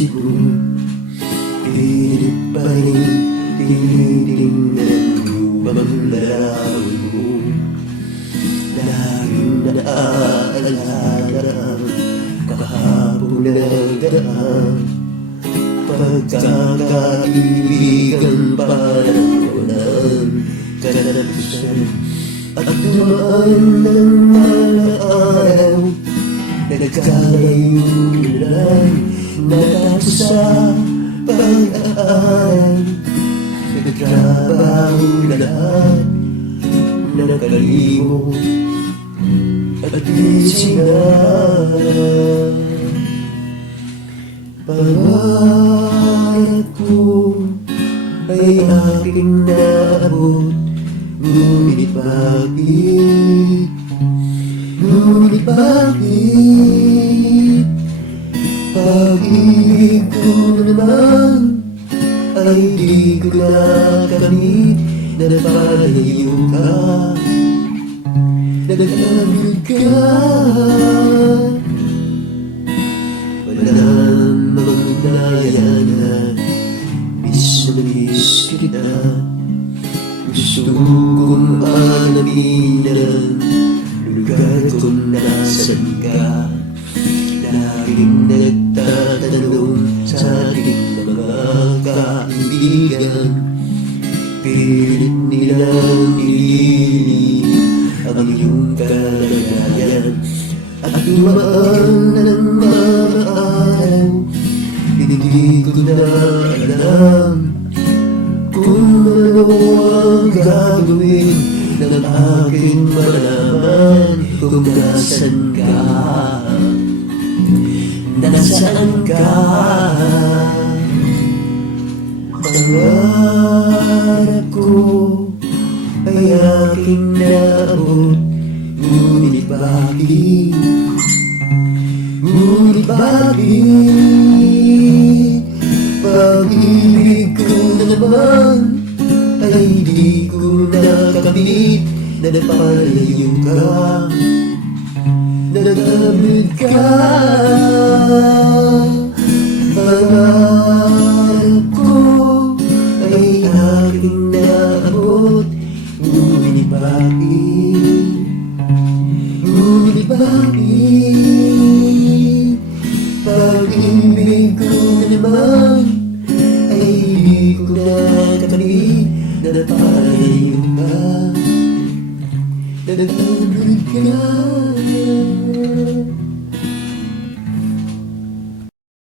isip mo, pilit pa rin tinitingnan mo bang larawan mo. Laging naaalala ang kahapon na daan, pagkakaibigan parang walang kalabisan. At dumaan ng mga araw, nagkalayunan, natapos sa pag-aaral. Nagtrabaho na lahat, nakalimot at isinara. Pangarap ko ay aking naabot, ngunit bakit? Pag-ibig ko naman ay di ko nakamit. Napalayo ka, naglamig ka. Wala namang inaya na miss na miss kita. Gusto kong alamin ang lugar kung nasan ka. Laging nagtatanong sa ating mga kaibigan, pilit nilang nilinig ang iyong kalagayan. At dumaan ng mga araw, hindi ko na alam kung ano ang gagawin ng aking malaman kung nasan ka. Nasaan ka? Pangarap ko ay aking naabot, ngunit bakit? Pag-ibig ko na naman ay di ko nakamit. Napalayo ka, naglamig ka. Pangarap ko ay aking naabot, ngunit bakit? Pag-ibig ko na naman ay di ko nakamit. Napalayo ka, naglamig ka.